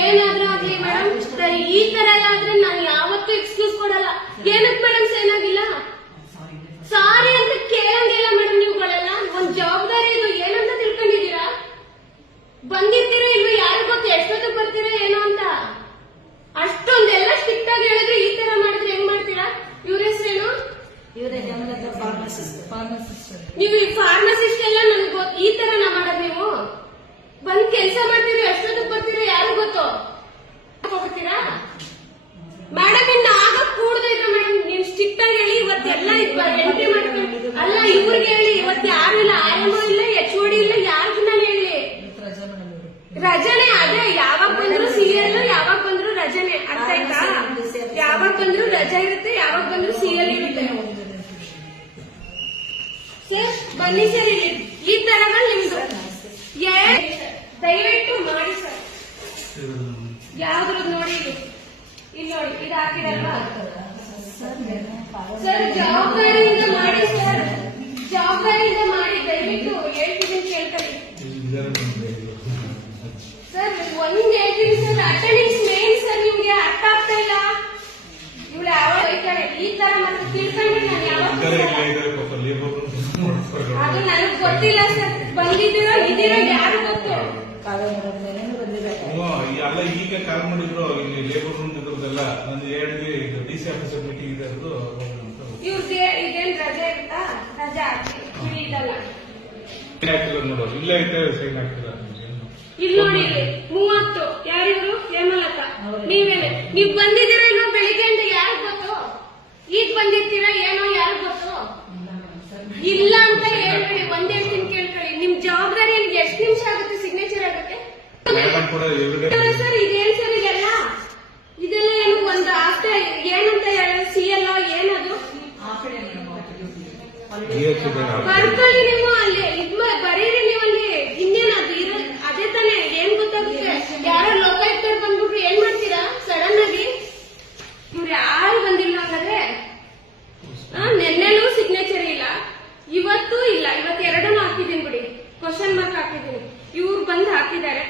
ಏನಾದ್ರೂ ಆಗ್ಲಿ ಮೇಡಮ್, ಈ ತರ ಎಲ್ಲ ಆದ್ರೆ ನಾನು ಯಾವತ್ತೂ ಎಕ್ಸ್ಕ್ಯೂಸ್ ಕೊಡಲ್ಲ. ಏನಕ್ಕೆ ಮೇಡಮ್ ಸೈನ್ ಆಗಿಲ್ಲ? ಸಾರಿ ಅಂತ ಕೇಳಂಗಿಲ್ಲ ಮೇಡಮ್. ನೀವುಗಳೆಲ್ಲ ಒಂದ್ ಜವಾಬ್ದಾರಿ ಇದು ಏನಂತ ತಿಳ್ಕೊಂಡಿದ್ದೀರಾ? ಬಂದಿರ್ತೀರಾ ಇಲ್ವೋ ಯಾರು ಗೊತ್ತು, ಎಷ್ಟೊತ್ತಿಗೆ ಬರ್ತೀರಾ ಏನೋ ಅಂತ. ಅಷ್ಟೊಂದೆಲ್ಲ ಸ್ಟ್ರಿಕ್ಟ್ ಆಗಿ ಹೇಳಿದ್ರೆ ಈ ತರ ಮಾಡಿದ್ರೆ ಹೆಂಗ್ ಮಾಡ್ತೀರಾ? ಇವ್ರ ಹೆಸರೇನು? ನೀವು ಈ ಫಾರ್ಮಸಿಸ್ಟ್ ಎಲ್ಲ ನನ್ಗೆ ಗೊತ್ತು. ಈ ತರ ನಾ ಮಾಡೋದು? ನೀವು ಬಂದ್ ಕೆಲಸ ಮಾಡ್ತೀರಿ, ಎಷ್ಟೊತ್ತಿಗೆ ಬರ್ತೀರಾ ಯಾರು ಗೊತ್ತು? ಹೋಗ್ತೀರಾ ಮೇಡಮ್? ಇನ್ನು ಆಗ ಕೂಡದಿದ್ರು ಮೇಡಮ್ ನೀವು ಸ್ಟ್ರಿಕ್ಟ್ ಆಗಿ ಹೇಳಿ ಇವತ್ತೆಲ್ಲ ಎಂಟ್ರಿ ಮಾಡ್ಕೊಂಡು. ಅಲ್ಲ ಇವ್ರಿಗೆ ಹೇಳಿ, ಇವತ್ತು ಯಾರು ಇಲ್ಲ, ಆರ್ಎಂಒ ಇಲ್ಲ, HOD ಇಲ್ಲ, ಯಾರಿಗೂ ನಾನು ಹೇಳಿ ರಜನೆ. ಅದೇ ಯಾವಾಗ ಬಂದ್ರು CL, ಯಾವಾಗ ಬಂದ್ರು ರಜನೆ. ಅರ್ಥ ಆಯ್ತಾ? ಯಾವಾಗ ಬಂದ್ರು ರಜೆ ಇರುತ್ತೆ, ಯಾವಾಗ ಬಂದ್ರು CL ಇರುತ್ತೆ. ಸರ್ ಬನ್ನಿ ಸರ್, ಇಲ್ಲಿ ಈ ತರನ ನಿಮ್ದು ದಯವಿಟ್ಟು ಮಾಡಿ ಸರ್. ಯಾವ್ದ್ರದ್ದು ನೋಡಿ, ಇಲ್ಲಿ ನೋಡಿ, ಇದು ಹಾಕಿರಲ್ವಾ ಸರ್? ಜವಾಬ್ದಾರಿಯಿಂದ ಮಾಡಿ ಸರ್, ಜವಾಬ್ದಾರಿಯಿಂದ ಮಾಡಿ. ದಯವಿಟ್ಟು ಹೇಳ್ತಿದ್ದೀನಿ ಕೇಳ್ಕೊಳ್ಳಿ ಸರ್. ಒಂದ್ ಹೇಳ್ತೀನಿ ಸರ್, ಅಟೆಂಡೆನ್ಸ್ ಮೇನ್ ಸರ್. ನಿಮ್ಗೆ ಅರ್ಥ ಆಗ್ತಾ ಇಲ್ಲ. ಇವಳು ಯಾವಾಗ ಹೋಯ್ತಾಳೆ ಈ ತರ ಮತ್ತೆ ತಿಳ್ಕೊಂಡ್ರೆ ನಾನು ಯಾವಾಗ? ಅದು ನನಗ್ ಗೊತ್ತಿಲ್ಲ ಸರ್. ಬಂದಿದ್ದೀರೋ ಇದ್ದೀರೋ ಯಾರು ಗೊತ್ತು? ಅಲ್ಲ ಈಗ ಕಾಲ್ ಮಾಡಿದ್ರು ಇಲ್ಲಿ ಲೇಬರ್ ರೂಮ್ ಇದ್ರದೆಲ್ಲ ನಾನು ಹೇಳಿದ್ವಿ. DC ಆಫೀಸರ್ ಮೀಟಿಂಗ್ ಇದೆ, ಇವ್ರದ್ದು ಇದೇನ್ ರಜೆ ಇರುತ್ತಾ? ರಜೆ ಇದಲ್ಲ ಆಗ್ತಿಲ್ಲ ನೋಡು. ಇಲ್ಲ ಐತೆ ಸೈನ್ ಆಗ್ತಿಲ್ಲ. ಇಲ್ಲಿ ನೋಡಿ, ಇಲ್ಲಿ 30. ಯಾರಿವರು? ಹೇಮಲತಾ. ನೀವೇನೆ ನೀವ್ ಬಂದಿದ್ದೀರಾ ಇಲ್ವೋ ಬೆಳಿಗ್ಗೆ ಅಂತ ಯಾರು ಗೊತ್ತು? ಈಗ ಬಂದಿರ್ತೀರಾ ಏನೋ ಯಾರು ಗೊತ್ತು? ಇಲ್ಲ ಅಂತ ಹೇಳ್ಬೇಡಿ. ಒಂದ್ ಹೇಳ್ತೀನಿ ಕೇಳ್ಕೊಳ್ಳಿ. ನಿಮ್ ಜವಾಬ್ದಾರಿ ಎಷ್ಟು ನಿಮಿಷ ಆಗುತ್ತೆ ಸಿಗ್ನೇಚರ್ ಆಗುತ್ತೆ ಸರ್? ಇದೇನ್ ಸರ್ ಇದೆಲ್ಲ? ಇದೆಲ್ಲ ಏನು ಒಂದು ಆಸ್ತಿ ಏನಂತ CL ಏನದು? ಬರ್ಕೊಳ್ಳಿ ನೀವು ಅಲ್ಲಿ ಬರೀರಿ. ನೀವು ಅಲ್ಲಿ ಇನ್ನೇನು ಅದು ಅದೇ ತಾನೇ. ಏನ್ ಗೊತ್ತಾಗುತ್ತೆ? ಯಾರೋ ಲೋಕಾಯುಕ್ತರು ಬಂದ್ಬಿಟ್ರು ಏನ್ ಮಾಡ್ತೀರಾ ಸಡನ್ ಆಗಿ? ಇವ್ರು ಯಾರು ಬಂದಿಲ್ಲ ಹಾಗಾದ್ರೆ? ನೆನ್ನೆನೂ ಸಿಗ್ನೇಚರ್ ಇಲ್ಲ, ಇವತ್ತು ಇಲ್ಲ. ಇವತ್ತು ಎರಡನ್ನೂ ಹಾಕಿದೀನಿ ಬಿಡಿ, ಕ್ವಶನ್ ಮಾರ್ಕ್ ಹಾಕಿದೀನಿ. ಇವ್ರು ಬಂದು ಹಾಕಿದ್ದಾರೆ.